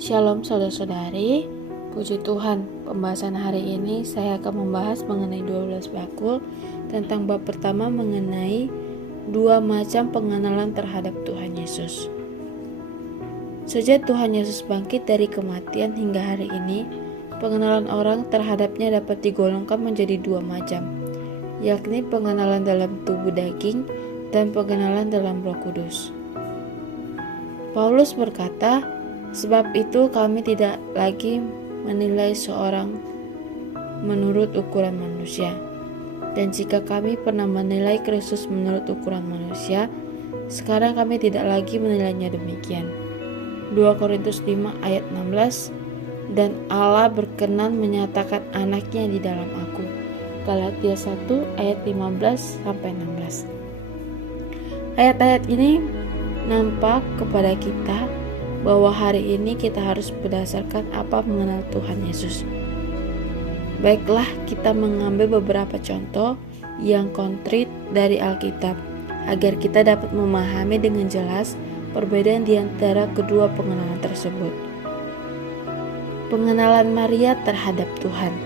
Shalom saudara-saudari, puji Tuhan. Pembahasan hari ini saya akan membahas mengenai 12 bakul tentang bab pertama mengenai dua macam pengenalan terhadap Tuhan Yesus. Sejak Tuhan Yesus bangkit dari kematian hingga hari ini, pengenalan orang terhadapnya dapat digolongkan menjadi dua macam, yakni pengenalan dalam tubuh daging dan pengenalan dalam Roh Kudus. Paulus berkata, "Sebab itu kami tidak lagi menilai seorang menurut ukuran manusia. Dan jika kami pernah menilai Kristus menurut ukuran manusia, sekarang kami tidak lagi menilainya demikian." 2 Korintus 5 ayat 16. Dan Allah berkenan menyatakan anaknya di dalam aku. Galatia 1 ayat 15-16. Ayat-ayat ini nampak kepada kita bahwa hari ini kita harus berdasarkan apa mengenal Tuhan Yesus. Baiklah, kita mengambil beberapa contoh yang konkret dari Alkitab agar kita dapat memahami dengan jelas perbedaan di antara kedua pengenalan tersebut. Pengenalan Maria terhadap Tuhan.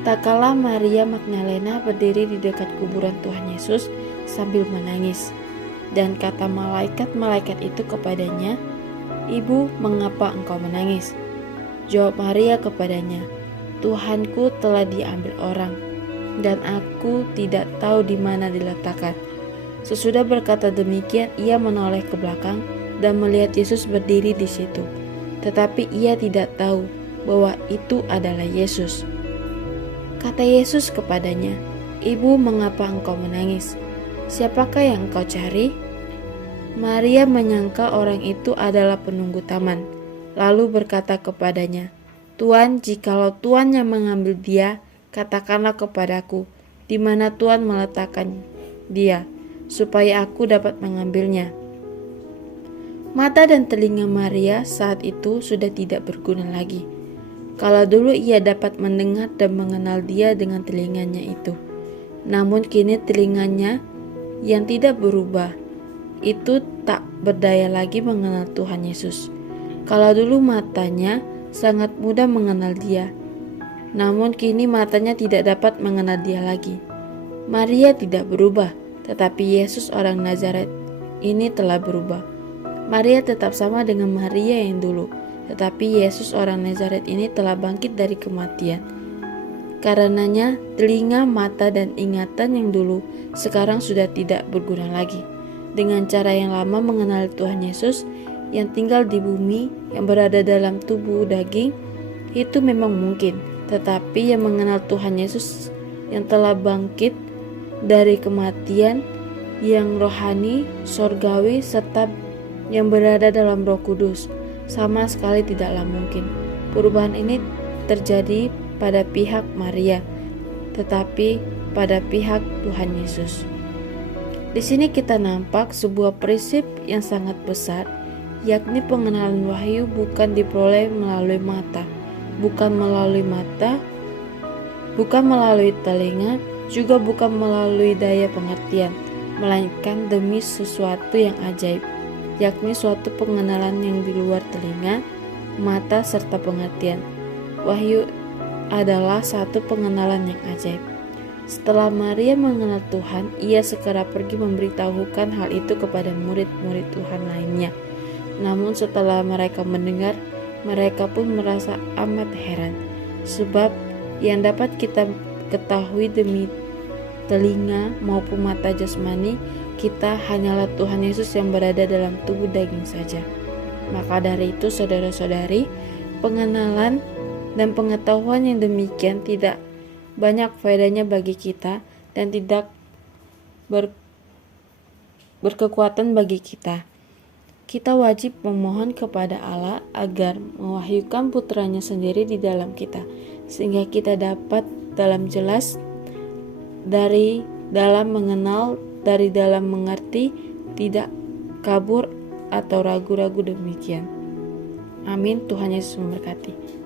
Tak kala Maria Magdalena berdiri di dekat kuburan Tuhan Yesus sambil menangis, dan kata malaikat-malaikat itu kepadanya, "Ibu, mengapa engkau menangis?" Jawab Maria kepadanya, "Tuhanku telah diambil orang, dan aku tidak tahu di mana diletakkan." Sesudah berkata demikian, ia menoleh ke belakang dan melihat Yesus berdiri di situ. Tetapi ia tidak tahu bahwa itu adalah Yesus. Kata Yesus kepadanya, "Ibu, mengapa engkau menangis? Siapakah yang engkau cari?" Maria menyangka orang itu adalah penunggu taman, lalu berkata kepadanya, "Tuan, jikalau Tuan yang mengambil dia, katakanlah kepadaku, di mana Tuan meletakkan dia, supaya aku dapat mengambilnya." Mata dan telinga Maria saat itu sudah tidak berguna lagi. Kalau dulu ia dapat mendengar dan mengenal dia dengan telinganya itu, namun kini telinganya yang tidak berubah itu tak berdaya lagi mengenal Tuhan Yesus. Kalau dulu matanya sangat mudah mengenal dia, namun kini matanya tidak dapat mengenal dia lagi. Maria tidak berubah, tetapi Yesus orang Nazaret ini telah berubah. Maria tetap sama dengan Maria yang dulu, tetapi Yesus orang Nazaret ini telah bangkit dari kematian. Karenanya telinga, mata, dan ingatan yang dulu sekarang sudah tidak berguna lagi. Dengan cara yang lama mengenal Tuhan Yesus yang tinggal di bumi, yang berada dalam tubuh daging, itu memang mungkin. Tetapi yang mengenal Tuhan Yesus yang telah bangkit dari kematian, yang rohani, sorgawi, serta yang berada dalam Roh Kudus, sama sekali tidaklah mungkin. Perubahan ini terjadi pada pihak Maria, tetapi pada pihak Tuhan Yesus. Di sini kita nampak sebuah prinsip yang sangat besar, yakni pengenalan wahyu bukan diperoleh melalui mata, bukan melalui telinga, juga bukan melalui daya pengertian, melainkan demi sesuatu yang ajaib, yakni suatu pengenalan yang di luar telinga, mata, serta pengertian. Wahyu adalah satu pengenalan yang ajaib. Setelah Maria mengenal Tuhan, ia segera pergi memberitahukan hal itu kepada murid-murid Tuhan lainnya. Namun setelah mereka mendengar, mereka pun merasa amat heran, sebab yang dapat kita ketahui demi telinga maupun mata jasmani kita hanyalah Tuhan Yesus yang berada dalam tubuh daging saja. Maka dari itu, saudara-saudari, pengenalan dan pengetahuan yang demikian tidak banyak faedahnya bagi kita dan tidak berkekuatan bagi kita. Kita wajib memohon kepada Allah agar mewahyukan putranya sendiri di dalam kita, sehingga kita dapat dalam jelas dari dalam mengenal, dari dalam mengerti, tidak kabur atau ragu-ragu demikian. Amin. Tuhan Yesus memberkati.